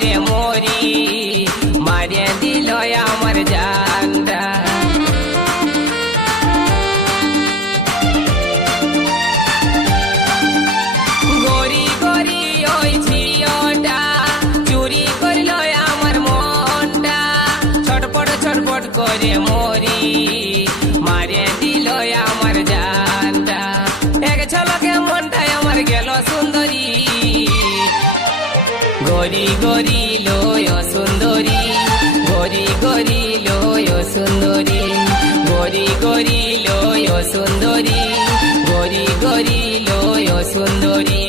করে মরি, মারিয়ে দিল আমার জানটা। গরি গরি ওই ঝিওটা চুরি করল আমার মনটা, ছটপট ছটপট করে মরি, মারিয়ে দিল আমার জানটা। এক ঝলকে মনটাই আমার গেল সুন্দরী, গরি গরি লয় সুন্দরী, গরি গরি লয় সুন্দরী, গরি গরি লয় সুন্দরী, গরি গরি লয় সুন্দরী।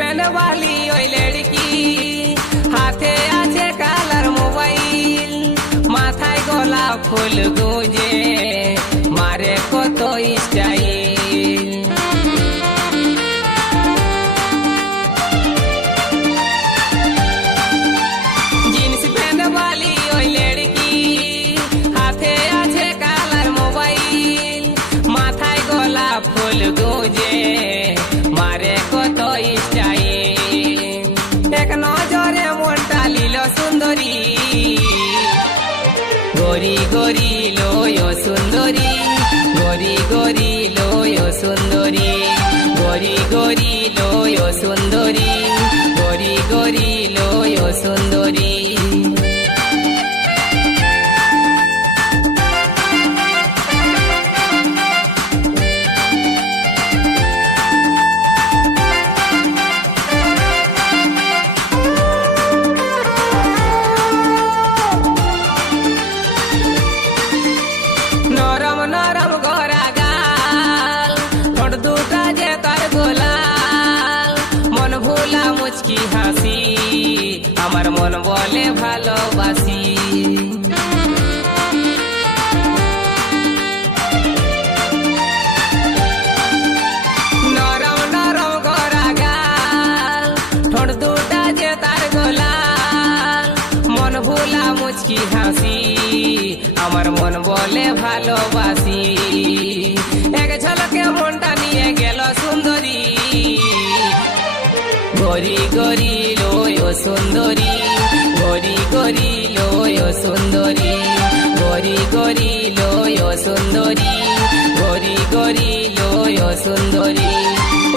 पहने वाली ओई लड़की हाथे आछे कालार मोबाइल, माथाय गोलाप फुल गुजे मारे कत स्टाइल। जीन्स पहने वाली ओई लड़की हाथे आछे कालार मोबाइल, माथाय गोलाप फुल गुजे मारे कत एक नजरे मनटा लील सुंदरी, गरी गरी लय सुंदरी, गरी गरी लय सुंदरी, गरी गरी लय सुंदरी, गरी गरी लय सुंदरी। नरम नरम गोरा गाल, ठोट दुटा जे तार गोलाल, मन भोला मुचकी हासि আমার মন বলে ভালোবাসি। নরম নরম গোরা গাল, ঠোঁট দুটা যে তার গোলাল, মন ভোলা মুচকি হাসি আমার মন বলে ভালোবাসি। এক ঝলকে মনটা নিয়ে গেল সুন্দরী, গরি গরি লয় সুন্দরী, গরি গরি লয় সুন্দরী, গরি গরি লয় সুন্দরী, গরি গরি লয় সুন্দরী।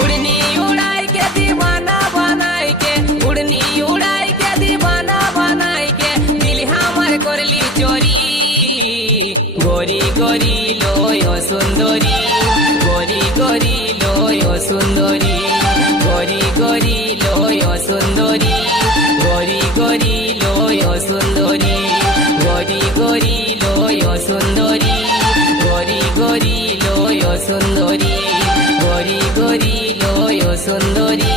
উড়নি উড়াই के दीवाना बनाई के, उड़नी उड़ाई के दीवाना बनाई के, दिल हमार करली चोरी, गरी गरी लय सुंदरी, गरी गरी लय सुंदरी, गरी गरी लय सुंदरी, गरी गरी लय सुंदरी, गरी गरी लय सुंदरी, गरी गरी लय सुंदरी, गरी गरी लय सुंदरी।